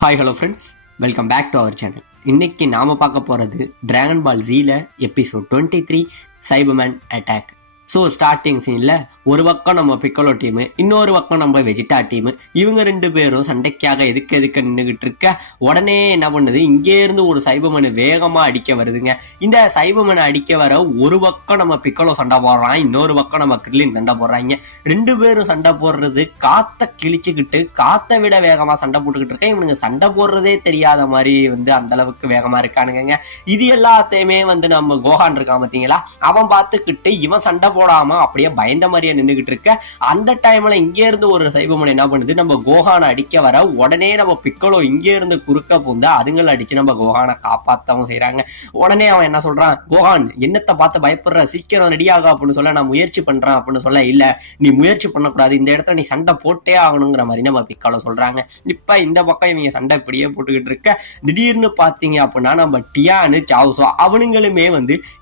Hi hello friends, welcome back to our channel. இன்னைக்கு நாம பார்க்க போறது டிராகன் பால் ஜீல episode 23 cyberman attack. So starting சீன்ல ஒரு பக்கம் நம்ம பிக்கலோ டீமு, இன்னொரு பக்கம் நம்ம வெஜிடா டீமு, இவங்க ரெண்டு பேரும் சண்டைக்காக எதுக்கு நின்றுகிட்டு இருக்க. உடனே என்ன பண்ணுது, இங்கே இருந்து ஒரு சைபர்மேன் வேகமா அடிக்க வருதுங்க. இந்த சைபர்மேன் அடிக்க வர ஒரு பக்கம் நம்ம பிக்கலோ சண்டை போடுறான், இன்னொரு பக்கம் நம்ம கிர்லின் சண்டை போடுறாங்க. ரெண்டு பேரும் சண்டை போடுறது காத்த கிழிச்சுக்கிட்டு காத்த விட வேகமா சண்டை போட்டுக்கிட்டு இருக்கேன். இவனுங்க சண்டை போடுறதே தெரியாத மாதிரி அந்த அளவுக்கு வேகமா இருக்கானுங்க. இது எல்லாத்தையுமே நம்ம கோஹான் இருக்கான் பார்த்தீங்களா, அவன் பார்த்துக்கிட்டு இவன் சண்டை போடாம அப்படியே பயந்த மாதிரியே நின்றுகிட்டு இருக்க. அந்த டைம்ல இங்க இருந்து ஒரு சைபர்மேன் என்ன பண்ணுது, நம்ம கோஹானை அடிக்க வர உடனே நம்ம பிக்கலோ இங்கே இருந்து குறுக்க பூந்து அதுங்களை அடிச்சு நம்ம கோஹானை காப்பாற்றவும் செய்யறாங்க. உடனே அவன் என்ன சொல்றான், கோஹான் என்னத்தை பார்த்து பயப்படுற, சீக்கிரம் ரெடியாக அப்படின்னு சொல்ல, நான் முயற்சி பண்றேன் அப்படின்னு சொல்ல, இல்ல நீ முயற்சி பண்ணக்கூடாது, இந்த இடத்துல நீ சண்டை போட்டே ஆகணுங்கிற மாதிரி நம்ம பிக்கலோ சொல்றாங்க. இப்ப இந்த பக்கம் இவங்க சண்டை இப்படியே போட்டுக்கிட்டு இருக்க. திடீர்னு பாத்தீங்க அப்படின்னா நம்ம டியானு சாவுசோ அவனுங்களுமே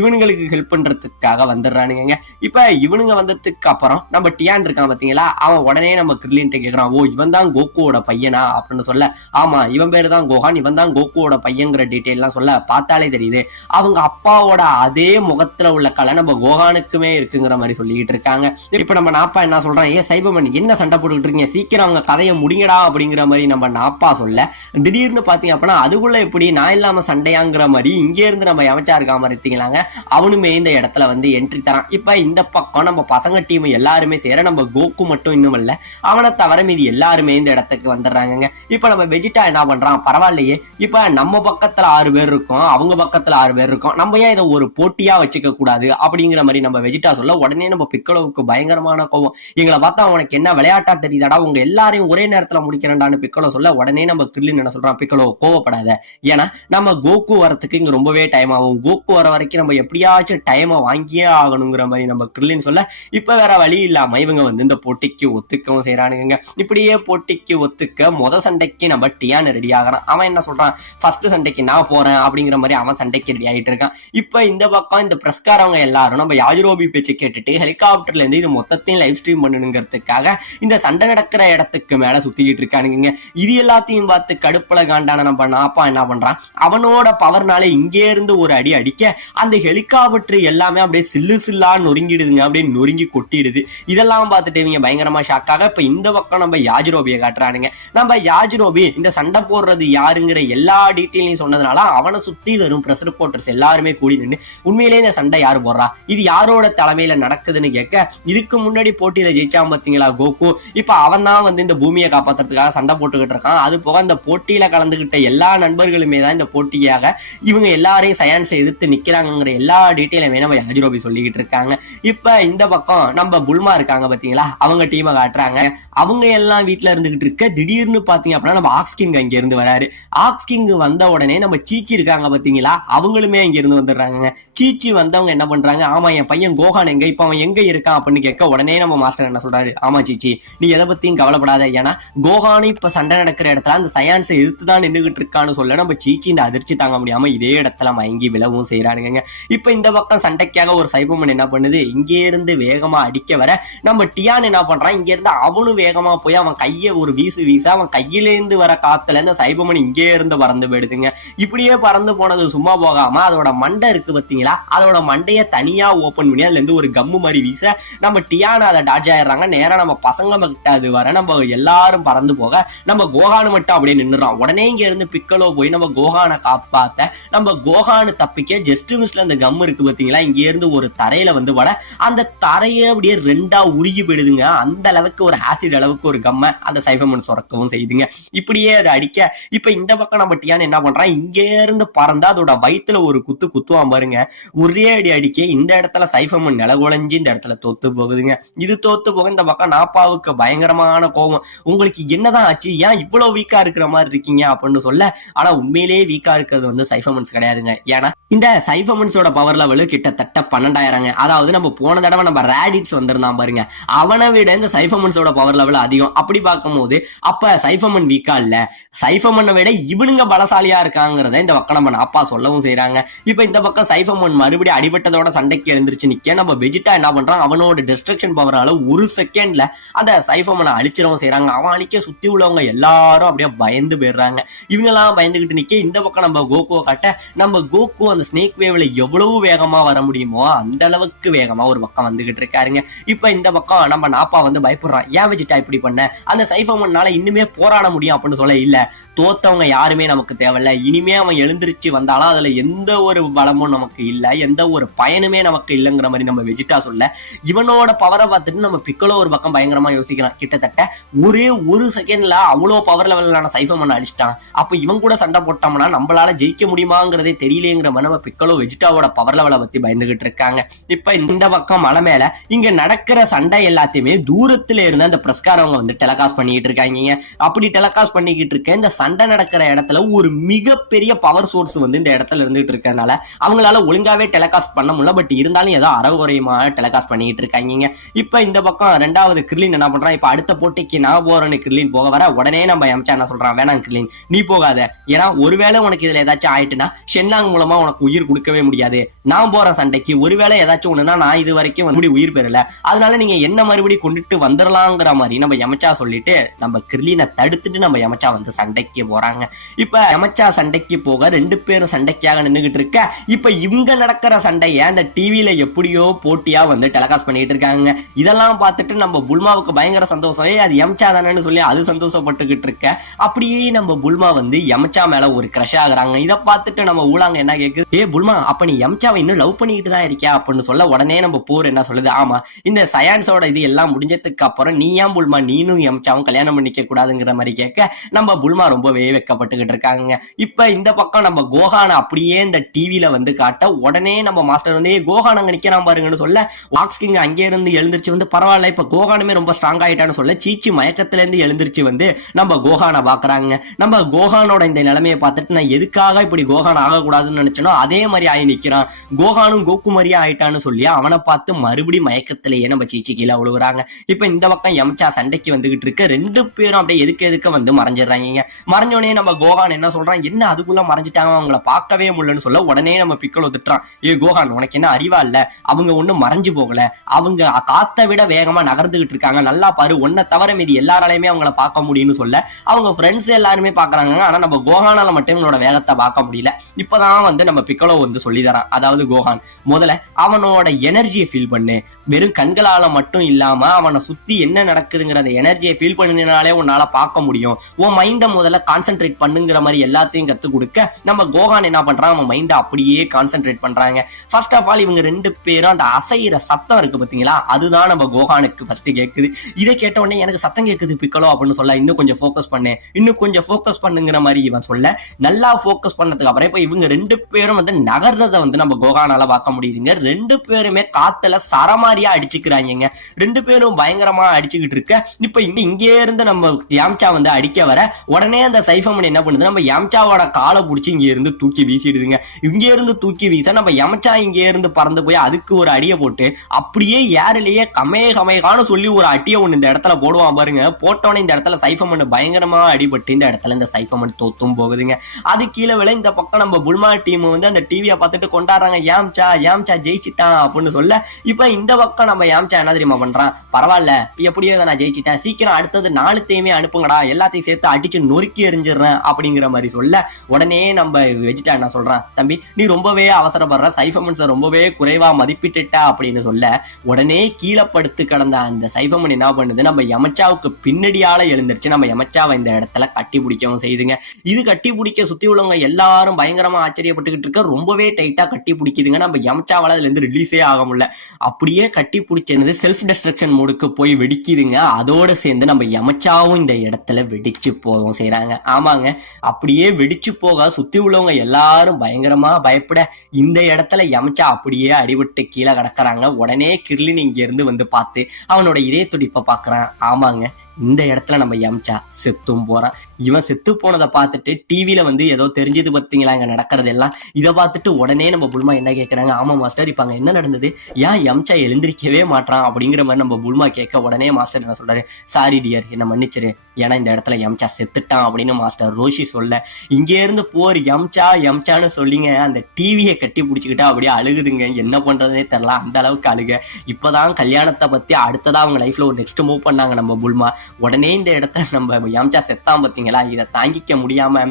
இவனுங்களுக்கு ஹெல்ப் பண்றதுக்காக வந்துடுறானுங்க. இப்ப இவனுங்க வந்ததுக்கு அப்புறம் நம்ம டியான் இருக்கான் பாத்தீங்களா, அவன் உடனே நம்ம கிர்லின்ட்ட கேக்குறான், ஓ இவன் தான் கோகுவோட பையனா அப்படின்னு சொல்ல, ஆமா இவன் பேரு தான் கோஹான், இவன் தான் கோகுவோட பையங்கிற டீட்டெயில் எல்லாம் சொல்ல பார்த்தாலே தெரியுது அவங்க அப்பாவோட அதே முகத்துல உள்ள கலை நம்ம கோஹானுக்குமே இருக்குங்கிற மாதிரி சொல்லிக்கிட்டு இருக்காங்க. இப்ப நம்ம நாப்பா என்ன சொல்றான், ஏ சைபர்மேன் என்ன சண்டை போட்டுக்கிட்டு இருக்கீங்க, சீக்கிரம் அவங்க கதையை முடிங்கடா அப்படிங்கிற மாதிரி நம்ம நாப்பா சொல்ல, திடீர்னு பாத்தீங்க அப்படின்னா அதுக்குள்ள எப்படி நான் இல்லாம சண்டையாங்கிற மாதிரி இங்கே இருந்து நம்ம அமைச்சா இருக்கா மாதிரி இருக்கீங்களாங்க. அவனுமே இந்த இடத்துல என்ட்ரி தரான். இப்ப இந்த பக்கம் நம்ம பசங்க டீம் எல்லாருமே சேர, நம்ம கோகு மட்டும் இன்னும் இல்ல, அவனை தவிர மீதி எல்லாருமே இந்த இடத்துக்கு வந்துடுறாங்க. இப்ப நம்ம வெஜிடா என்ன பண்றான், பரவாயில்லையே இப்ப நம்ம பக்கத்துல 6 பேர் இருக்கோம், அவங்க பக்கத்துல 6 பேர் இருக்கோம், நம்ம ஏன் இதை ஒரு போட்டியா வச்சுக்க கூடாது அப்படிங்கிற மாதிரி நம்ம வெஜிடா சொல்ல, உடனே நம்ம பிக்கலோவுக்கு பயங்கரமான கோபம், எங்களை பார்த்தா உனக்கு என்ன விளையாட்டா தெரியுதாடா, உங்க எல்லாரையும் ஒரே நேரத்துல முடிக்கிறேன்டான்னு பிக்கலோ சொல்ல, உடனே நம்ம கிர்லின் என்ன சொல்றான், பிக்கலோ கோவப்படாத, ஏன்னா நம்ம கோகு வரத்துக்கு இங்க ரொம்பவே டைம் ஆகும், கோகு வர வரைக்கும் நம்ம எப்படியாச்சும் டைமை வாங்கியே ஆகணுங்கிற மாதிரி நம்ம கிர்லின் சொல்ல, இப்ப வேற வழி இல்லாம இவங்க இந்த போட்டிக்கு ஒத்துக்கவும் செய்யறானுங்க. இப்படியே போட்டிக்கு ஒத்துக்க முத சண்டைக்கு நம்ம டியான் ரெடி ஆகிறான். அவன் என்ன சொல்றான், ஃபர்ஸ்ட் சண்டைக்கு நான் போறேன் அப்படிங்கிற மாதிரி அவன் சண்டைக்கு ரெடி ஆகிட்டு இருக்கான். இப்ப இந்த பக்கம் இந்த பிரஸ்காரவங்க எல்லாரும் நம்ம யாஜிரோபி பேச்சு கேட்டுட்டு ஹெலிகாப்டர்ல இருந்து இது மொத்தத்தையும் லைவ் ஸ்ட்ரீம் பண்ணணுங்கிறதுக்காக இந்த சண்டை நடக்கிற இடத்துக்கு மேல சுத்திக்கிட்டு இருக்கானுங்க. இது எல்லாத்தையும் பார்த்து கடுப்புல காண்டான நம்ம நாப்பா என்ன பண்றான், அவனோட பவர்னால இங்கே இருந்து ஒரு அடி அடிக்க அந்த ஹெலிகாப்டர் எல்லாமே அப்படியே சில்லு சில்லா நொறுங்கிடுதுங்க, அப்படியே நொறுங்கி கொட்டிடுது. இதெல்லாம் பார்த்துட்டு இவங்க பயங்கரமா ஷாக்காக இப்ப இந்த பக்கம் நம்ம யாஜிரோபியை காட்டுறானுங்க. நம்ம யாஜிரோபி இந்த சண்டை போடுறது யாருங்கிற எல்லா டீட்டெயிலையும் சொன்னதுனால அவனை சுத்தி வரும் பிரஸ் ரிப்போர்ட்டர்ஸ் எல்லாருமே கூடி நின்று, உண்மையிலேயே இந்த சண்டை யாரு போடுறா, இது யாரோட தலைமையில நடக்குதுன்னு கேட்க, இதுக்கு முன்னாடி போட்டியில ஜெயிச்சான் பாத்தீங்களா கோகு, இப்ப அவன் தான் இந்த பூமியை காப்பாத்துறதுக்காக சண்டை போட்டுக்கிட்டு இருக்கான். அது போக இந்த போட்டியில கலந்துகிட்ட எல்லா நண்பர்களுமே தான் இந்த போட்டியாக இவங்க எல்லாரையும் சயின்ஸை எதிர்த்து நிக்கிறாங்கிற எல்லா டீட்டெயிலுமே நம்ம யாஜிரோபி சொல்லிக்கிட்டு இருக்காங்க. இப்ப இந்த பக்கம் நம்ம புல்மா இருக்காங்க பாத்தீங்களா, அவங்க டீமை காட்டுறாங்க. அவங்க எல்லாம் வீட்டுல இருந்துகிட்டு இருக்க, திடீர்னு பாத்தீங்க அப்படின்னா நம்ம ஆக்ஸ்கிங் அங்க இருந்து வராரு. ஆக்ஸ்கிங் வந்த உடனே நம்ம சீச்சி இருக்காங்க பாத்தீங்களா, அவங்களுமே அங்க இருந்து வந்துடுறாங்க. சீச்சி வந்தவங்க என்ன பண்றாங்க, ஆமா என் பையன் கோஹான் எங்க, இப்ப அவன் எங்க இருக்கான் அப்படின்னு கேட்க, உடனே நம்ம மாஸ்டர் என்ன சொல்றாரு, ஆமா சீச்சி நீ எதை பத்தியும் கவலைப்படாத, ஏன்னா கோஹான் இப்ப சண்டை நடக்கிற இடத்துல அந்த சயான்ஸை எதிர்த்துதான் நின்றுகிட்டு இருக்கான்னு சொல்ல, நம்ம சீச்சி இந்த அதிர்ச்சி தாங்க முடியாம இதே இடத்துல மயங்கி விழவும் செய்யறானுங்க. இப்ப இந்த பக்கம் சண்டைக்காக ஒரு சைபர்மேன் என்ன பண்ணுது, இங்கே இருந்து வேகமா அடிக்க வர நம்ம டியான் என்ன பண்றான், இங்க இருந்து அவனும் வேகமா போய் அவன் கையை ஒரு வீச அவன் கையிலேருந்து வர காத்துல இருந்து சைபர்மேன் இங்கே இருந்து பறந்து போயிடுதுங்க. இப்படியே பறந்து போனது சும்மா போகாம அதோட மண்டை இருக்கு பாத்தீங்களா, அதோட மண்டைய தனியா ஓபன் பண்ணி அதுல இருந்து ஒரு கம்மு மாதிரி வீச நம்ம டியான் அதை டாட்ஜ் ஆயிடுறாங்க. நேரம் நம்ம பசங்க கிட்ட அது வர நம்ம எல்லாரும் பறந்து போக நம்ம கோஹானு மட்டும் அப்படியே நின்றுறான். உடனே இங்க இருந்து பிக்கலோ போய் நம்ம கோஹானை காப்பாத்த நம்ம கோஹானு தப்பிக்க ஜஸ்ட் மிஸ்ல அந்த கம் இருக்கு பாத்தீங்களா, இங்க இருந்து ஒரு தரையில வட அந்த தரையை அப்படியே ரெண்டா உருகி போயிடுதுங்க. அந்த அளவுக்கு ஒரு ஆசிட் அளவுக்கு ஒரு கம்ம அந்த சைபர்மேன் சுரக்கவும் செய்யுதுங்க. இப்படியே அதை அடிக்க இப்ப இந்த பக்கம் நம்ம டியான் என்ன பண்றான், இங்க இருந்து பறந்தா அதோட வயிற்றுல ஒரு குத்துவான் பாருங்க, ஒரே அடி அடிக்க இந்த இடத்துல சைபர்மேன் நிலகுலைஞ்சு இந்த இடத்துல தோத்து போகுதுங்க. இது தோத்து போக இந்த பக்கம் நாப்பாவுக்கு பயங்கரமான கோபம், உங்களுக்கு என்னதான் ஆச்சு, ஏன் இவ்வளவு வீக்கா இருக்கிற மாதிரி இருக்கீங்க அப்படின்னு சொல்ல, ஆனா உண்மையிலேயே வீக்கா இருக்கிறது சைபர்மேன்ஸ் கிடையாதுங்க. ஏன்னா இந்த சைபர்மேன்ஸோட பவர் லெவல் கிட்டத்தட்ட 12,000, அதாவது நம்ம போன தடவை நம்ம ரேடிட்ஸ் வந்திருந்தான் பாருங்க, அவனை விட இந்த சைஃபமன்ஸோட பவர் லெவல் அதிகம். அப்படி பார்க்கும்போது அப்ப சைஃபமன் வீக்கா இல்ல, சைஃபமனை விட இவனுங்க பலசாலியா இருக்காங்கிறத இந்த பக்கம் நம்ம அப்பா சொல்லவும் செய்யறாங்க. இப்ப இந்த பக்கம் சைஃபமன் மறுபடியும் அடிபட்டதோட சண்டைக்கு எழுந்திருச்சு நிக்க நம்ம வெஜிடா என்ன பண்றான், அவனோட டிஸ்ட்ரக்ஷன் பவரால ஒரு செகண்ட்ல அந்த சைஃபமனை அழிச்சிடவும் செய்யறாங்க. அவன் அழிக்க சுத்தி உள்ளவங்க எல்லாரும் அப்படியே பயந்து போயிடுறாங்க. இவங்க எல்லாம் பயந்துகிட்டு நிக்க இந்த பக்கம் நம்ம கோகுவை காட்ட, நம்ம கோகு அந்த ஸ்னேக் வேவ்ல எவ்வளவு வேகமா வர முடியுமோ அந்த அளவுக்கு வேகமா ஒரு பக்கம் வந்துகிட்டு இருக்காருங்க. இப்ப இந்த பக்கம் நம்ம நாப்பா வந்து பயப்படுறான், ஏன் வெஜிடா இப்படி பண்ண, அந்த சைஃபமன்னால இன்னுமே போராட முடியும் அப்படின்னு சொல்ல, இல்ல தோத்தவங்க யாருமே நமக்கு தேவையில்ல, இனிமே அவன் எழுந்திருச்சு வந்தாலும் அதுல எந்த ஒரு பலமும் நமக்கு இல்ல, எந்த ஒரு பயனுமே நமக்கு இல்லைங்கிற மாதிரி நம்ம வெஜிடா சொல்ல, இவனோட பவரை பார்த்துட்டு நம்ம பிக்கலோ ஒரு பக்கம் பயங்கரமா யோசிக்கிறான். கிட்டத்தட்ட ஒரே ஒரு செகண்ட்ல அவ்வளோ பவர் லெவலான சைஃபமன் அடிச்சிட்டான். அப்ப இவன் கூட சண்டை போட்டோம்னா நம்மளால ஜெயிக்க முடியுமாங்கிறதே தெரியலேங்கிற மாதிரி நம்ம பிக்கலோ வெஜிடாவோட பவர் லெவலை பத்தி பயந்துகிட்டு இருக்காங்க. இப்ப இந்த பக்கம் மலை மேல இங்க நடக்கிற சண்டை எல்லாத்தையுமே தூரத்துல இருந்து அந்த பிரஸ்காரவங்க வந்து டெலகாஸ்ட் பண்ணிட்டு இருக்காங்க. அப்படி டெலகாஸ்ட் பண்ணிக்கிட்டு இருக்க இந்த சண்டை நடக்கிற இடத்துல ஒரு மிகப்பெரிய பவர் சோர்ஸ் வந்து இந்த இடத்துல இருந்துட்டு இருக்கனால அவங்களால ஒழுங்காவே டெலகாஸ்ட் பண்ண முடியல. பட் இருந்தாலும் ஏதோ அறகுறையுமா டெலகாஸ்ட் பண்ணிட்டு இருக்காங்க. இப்ப இந்த பக்கம் ரெண்டாவது கிர்லின் என்ன பண்றான், இப்ப அடுத்த போட்டிக்கு நான் போறேன்னு கிர்லின் போக வர உடனே நம்ம எம்சா என்ன சொல்றான், வேணாம் கிர்லின் நீ போகாத, ஏன்னா ஒருவேளை உனக்கு இதுல ஏதாச்சும் ஆயிட்டுனா ஷென்லாங் மூலமா உனக்கு உயிர் கொடுக்கவே முடியாது, நான் போறேன் சண்டைக்கு, ஒருவேளை ஏதாச்சும் ஒண்ணுனா நான் இது வரைக்கும் வந்து உயிர் பெறல, அதனால நீங்க என்ன மறுபடியும் கொண்டுட்டு வந்துடலாங்கிற மாதிரி நம்ம எமச்சா சொல்லிட்டு நம்ம கிர்லினை தடுத்துட்டு நம்ம எமச்சா வந்து சண்டைக்கு போறாங்க. இப்ப எமச்சா சண்டைக்கு போக ரெண்டு பேரும் சண்டைக்காக நின்றுகிட்டு இருக்க, இப்ப இவங்க நடக்கிற சண்டைய அந்த டிவில எப்படியோ போட்டியா வந்து டெலகாஸ்ட் பண்ணிட்டு இருக்காங்க. இதெல்லாம் பார்த்துட்டு நம்ம புல்மாவுக்கு பயங்கர சந்தோஷம், அது எம்சா தானேன்னு சொல்லி அது சந்தோஷப்பட்டுக்கிட்டு இருக்க. அப்படியே நம்ம புல்மா வந்து எம்சா மேல ஒரு கிரஷ் ஆகுறாங்க. இதை பார்த்துட்டு நம்ம ஊழாங்க என்ன கேக்குது, ஏ புல்மா அப்ப நீ எம்சாவை இன்னும் லவ் பண்ணிக்கிட்டு தான் இருக்கியா அப்படின்னு சொல்ல, உடனே நம்ம போர் என்ன சொல்லுது, ஆமா இந்த சயான்ஸோட இது எல்லாம் முடிஞ்சதுக்கு அப்புறம் நீ ஏன் புல்மா நீனும் எம்சாவும் கல்யாணம் பண்ணிக்க கூடாதுங்கிற மாதிரி கேட்க நம்ம புல்மா ரொம்பவே வெக்கப்பட்டுக்கிட்டு இருக்காங்க. இப்ப இந்த பக்கம் நம்ம கோகான அப்படியே இந்த டிவில வந்து காட்ட, உடனே நம்ம மாஸ்டர் வந்து கோகான் அங்க நிக்கிறான் பாருங்கன்னு சொல்ல, வாக்ஸ் கிங் அங்கே இருந்து எழுந்திருச்சு வந்து பரவாயில்ல இப்ப கோகானுமே ரொம்ப ஸ்ட்ராங் ஆயிட்டான்னு சொல்ல, சீச்சி மயக்கத்துல இருந்து எழுந்திருச்சு வந்து நம்ம கோகானை பாக்குறாங்க. நம்ம கோகானோட இந்த நிலைமையை பார்த்துட்டு நான் எதுக்காக இப்படி கோகான் ஆகக்கூடாதுன்னு நினைச்சனோ அதே மாதிரி ஆகி நிக்கிறான், கோகானும் கோகு மாதிரியா ஆயிட்டான்னு சொல்லி அவனை பார்த்து மறுபடியும் மயக்கத்திலேயே நம்ம சீச்சி கீழே விழுவுறாங்க. இப்ப இந்த பக்கம் எம்சா சண்டைக்கு வந்துகிட்டு இருக்க, ரெண்டு பேரும் அப்படியே எதுக்கு வந்து மறைஞ்சிடறாங்க. மறைஞ்சோடனே நம்ம கோகான் என்ன சொல்றான், என்ன அதுக்குள்ள மறைஞ்சிட்டாங்க அவங்கள பார்க்கவே முடியலன்னு சொல்ல, உடனே நம்ம பிக்கலோ திட்டுறான், ஏ கோகான் உனக்கு என்ன அறிவா இல்ல, அவங்க ஒண்ணும் மறைஞ்சு போகல, அவங்க காத்தை விட வேகமா நகர்ந்துகிட்டு இருக்காங்க, நல்லா பாரு, ஒன்ன தவிர மீதி எல்லாராலையுமே அவங்கள பார்க்க முடியும்னு சொல்ல, அவங்க ஃப்ரெண்ட்ஸ் எல்லாருமே பாக்குறாங்க. ஆனா நம்ம கோகானால மட்டும் இவங்களோட வேகத்தை பார்க்க முடியல. இப்பதான் வந்து நம்ம பிக்கலோ வந்து சொல்லி தரான், அதாவது கோகான் முதல்ல அவனோட எனர்ஜியை ஃபீல் பண்ணு, வெறும் கண்களால மட்டும் இல்லாம அவனை சுத்தி என்ன நடக்குதுங்கிற அந்த எனர்ஜியை ஃபீல் பண்ணினாலே உன்னால பார்க்க முடியும், உன் மைண்டை முதல்ல கான்சென்ட்ரேட் பண்ணுங்கிற மாதிரி எல்லாத்தையும் கத்து கொடுக்க நம்ம கோகான் என்ன பண்றான், அவன் மைண்டை அப்படியே கான்சென்ட்ரேட் பண்றாங்க. ஃபர்ஸ்ட் ஆஃப் ஆல் இவங்க ரெண்டு பேரும் அந்த அசைகிற சத்தம் இருக்கு பாத்தீங்களா, அதுதான் நம்ம கோகானுக்கு ஃபர்ஸ்ட் கேட்குது. இதை கேட்ட உடனே எனக்கு சத்தம் கேட்குது பிக்கலோ அப்படின்னு சொல்ல, இன்னும் கொஞ்சம் ஃபோக்கஸ் பண்ணு, இன்னும் கொஞ்சம் ஃபோக்கஸ் பண்ணுங்கிற மாதிரி இவன் சொல்ல, நல்லா ஃபோக்கஸ் பண்ணதுக்கு அப்புறம் இப்ப இவங்க ரெண்டு பேரும் வந்து நகர்றதை வந்து நம்ம கோகானால பார்க்க முடியுதுங்க. ரெண்டு பேருமே காத்துல சரமாரியா அடிச்சுக்கிறாங்க, ரெண்டு பேரும் பயங்கரமா அடிச்சுக்கிட்டு இருக்க. இப்ப இங்கே இருந்து நம்ம யாம்சா வந்து அடிக்க வர, உடனே அந்த சைஃபமன் என்ன பண்ணுது, நம்ம யாம்சாவோட காலை பிடிச்சி இங்க இருந்து தூக்கி வீசிடுதுங்க. இங்க இருந்து தூக்கி வீச நம்ம யமச்சா இங்க இருந்து பறந்து போய் அதுக்கு ஒரு அடியை போட்டு அப்படியே ஏரிலேயே கமேகான்னு சொல்லி ஒரு அட்டியை ஒண்ணு இந்த இடத்துல போடுவான் பாருங்க. போட்டோன்னே இந்த இடத்துல சைஃபமன் பயங்கரமா அடிபட்டு இந்த இடத்துல இந்த சைஃபமன் தோத்தும் போகுதுங்க. அது கீழே விட இந்த பக்கம் நம்ம புல்மா டீம் வந்து அந்த டிவியை பார்த்துட்டு கொண்டாடுறாங்க, யாம்சா ஜெயிச்சிட்டான் அப்படின்னு சொல்ல, இப்ப இந்த பக்கம் நம்ம யாம்சா என்ன தெரியுமா பண்றான், பரவாயில்ல எப்படியோ நான் ஜெயிச்சிட்டேன், சீக்கிரம் அடுத்தது 4 தேமே அனுப்புங்கடா, எல்லாத்தையும் சேர்த்து அடிச்சு நொறுக்கி எறிஞ்சிடுறேன் அப்படிங்கிற மாதிரி சொல்ல, உடனே நம்ம வெஜிடா என்ன சொல்றான், தம்பி நீ ரொம்பவே அவசரப்படுற, சைஃபமன்ஸை ரொம்பவே குறைவா மதிப்பிட்டுட்டா அப்படின்னு சொல்ல, உடனே கீழே படுத்து கிடந்த அந்த சைஃபமன் என்ன பண்ணுது, நம்ம யமச்சாவுக்கு பின்னடியால எழுந்திருச்சு நம்ம யமச்சாவை இந்த இடத்துல கட்டி பிடிக்கவும் செய்யுதுங்க. இது கட்டி பிடிக்க சுத்தி உள்ளவங்க எல்லாரும் பயங்கரமா ஆச்சரியப்பட்டுக்கிட்டு இருக்க, ரொம்பவே டைட்டா கட்டி பிடிக்குதுங்க. நம்ம யமச்சாவால அதுல இருந்து ரிலீஸே ஆக முடியல, அப்படியே கட்டி பிடிச்சது செல்ஃப் டெஸ்ட்ரக்ஷன் மோடுக்கு போய் வெடிக்குதுங்க. அதோட சேர்ந்து நம்ம யமச்சாவும் இந்த இடத்துல வெடிச்சு போகவும் செய்யறாங்க. ஆமாங்க, அப்படியே வெடிச்சு போக சுத்தி உள்ளவங்க எல்லாரும் பயங்கரமா பயப்பட இந்த இடத்துல யமச்சா அப்படியே அடிபட்டு கீழே கிடக்குறாங்க. உடனே கிர்லின் இங்க இருந்து வந்து பார்த்து அவனோட இதய துடிப்பை பாக்குறான். ஆமாங்க, இந்த இடத்துல நம்ம யம்சா செத்தும் போறான். இவன் செத்து போனதை பார்த்துட்டு டிவியில வந்து ஏதோ தெரிஞ்சது பார்த்தீங்களா இங்க நடக்கிறது எல்லாம். இதை பார்த்துட்டு உடனே நம்ம புல்மா என்ன கேட்கறாங்க, ஆமா மாஸ்டர் இப்ப அங்க என்ன நடந்தது, ஏன் யம்சா எழுந்திருக்கவே மாட்டான் அப்படிங்கிற மாதிரி நம்ம புல்மா கேட்க உடனே மாஸ்டர் என்ன சொல்றாரு, சாரி டியர் என்ன மன்னிச்சிரு, ஏன்னா இந்த இடத்துல யம்சா செத்துட்டான் அப்படின்னு மாஸ்டர் ரோஷி சொல்ல இங்கே இருந்து போர் யம்சா யம்சான்னு சொல்லிங்க அந்த டிவியை கட்டி பிடிச்சிக்கிட்டா அப்படியே அழுகுதுங்க. என்ன பண்றதுனே தெரியல, அந்த அளவுக்கு அழுக. இப்பதான் கல்யாணத்தை பத்தி அடுத்ததா அவங்க லைஃப்ல ஒரு நெக்ஸ்ட் மூவ் பண்ணாங்க நம்ம புல்மா. உடனே இந்த இடத்துல நம்ம யம்சா செத்தான் பார்த்தீங்களா, இதை தாங்கிக்க முடியாம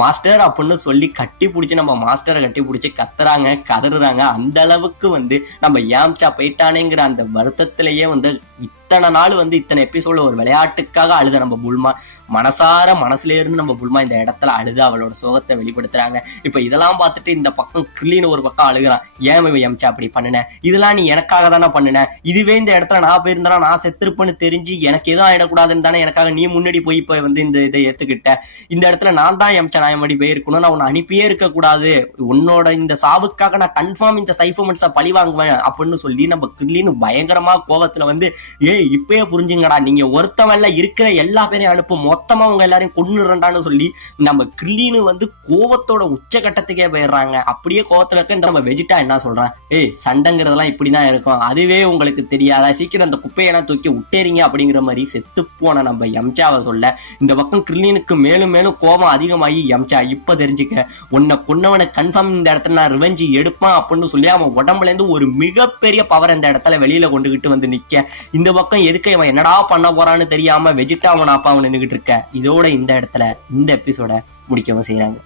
மாஸ்டர் அப்படின்னு சொல்லி கட்டி பிடிச்சி நம்ம மாஸ்டரை கட்டி பிடிச்சி கத்துறாங்க கதறாங்க. அந்த அளவுக்கு வந்து நம்ம யம்சா போயிட்டானேங்கிற அந்த வருத்தத்திலேயே வந்து இத்தனை நாள் வந்து இத்தனை எபிசோட்ல ஒரு விளையாட்டுக்காக அழுத நம்ம புல்மா மனசார மனசுல இருந்து நம்ம புல்மா இந்த இடத்துல அழுது அவளோட சோகத்தை வெளிப்படுத்துறாங்க. இப்ப இதெல்லாம் பார்த்துட்டு இந்த பக்கம் கிரீன் ஒரு பக்கம் அழுகுறான், ஏன் யம்சா அப்படி பண்ணுன, இதெல்லாம் நீ எனக்காக தானே பண்ணுன, இதுவே இந்த இடத்துல நான் போயிருந்தா நான் செத்துருப்பேன்னு தெரிஞ்சு எனக்கு எதுவும் ஆயிடக்கூடாதுன்னு தானே எனக்காக நீ முன்னாடி போய் இப்ப வந்து இந்த இதை ஏத்துக்கிட்ட, இந்த இடத்துல நான் தான் யம்சா நான் எப்படி போயிருக்கணும், நான் உன்னை அனுப்பியே இருக்க கூடாது, உன்னோட இந்த சாவுக்காக நான் கன்ஃபார்ம் இந்த சைஃபமெண்ட்ஸை பழி வாங்குவேன் அப்படின்னு சொல்லி நம்ம கிரீன் பயங்கரமா கோவத்துல வந்து இப்பயே புரிஞ்சுங்கடா, நீங்க ஒருத்தவல்ல இருக்கிற எல்லா பேரையும் அனுப்பும், மொத்தமா உங்க எல்லாரையும் கொன்னுறண்டான்னு சொல்லி நம்ம கிரீனு வந்து கோவத்தோட உச்சகட்டத்துக்கே போயிடுறாங்க. அப்படியே கோவத்துல இருக்க இந்த நம்ம வெஜிடா என்ன சொல்றான், சண்டைங்கிறதெல்லாம் இப்படிதான் இருக்கும், அதுவே உங்களுக்கு தெரியாதா, சீக்கிரம் அந்த குப்பையெல்லாம் தூக்கி விட்டேறீங்க அப்படிங்கிற மாதிரி செத்து போன நம்ம யம்சாவை சொல்ல இந்த பக்கம் கிரீனுக்கு மேலும் மேலும் கோபம் அதிகமாகி, யம்சா இப்ப தெரிஞ்சுக்க, உன்னை கொன்னவனை கன்ஃபார்ம் இந்த இடத்துல நான் ரிவெஞ்சி எடுப்பான் அப்படின்னு சொல்லி அவன் உடம்புல இருந்து ஒரு மிகப்பெரிய பவர் இந்த இடத்துல வெளியில கொண்டுகிட்டு வந்து நிக்க, இந்த பக்கம் எதுக்கு இவன் என்னடா பண்ண போறான்னு தெரியாம வெஜிடா அவன் அப்பா அவன் நின்றுகிட்டு இருக்க. இதோட இந்த இடத்துல இந்த எபிசோட முடிக்கவும் செய்யறாங்க.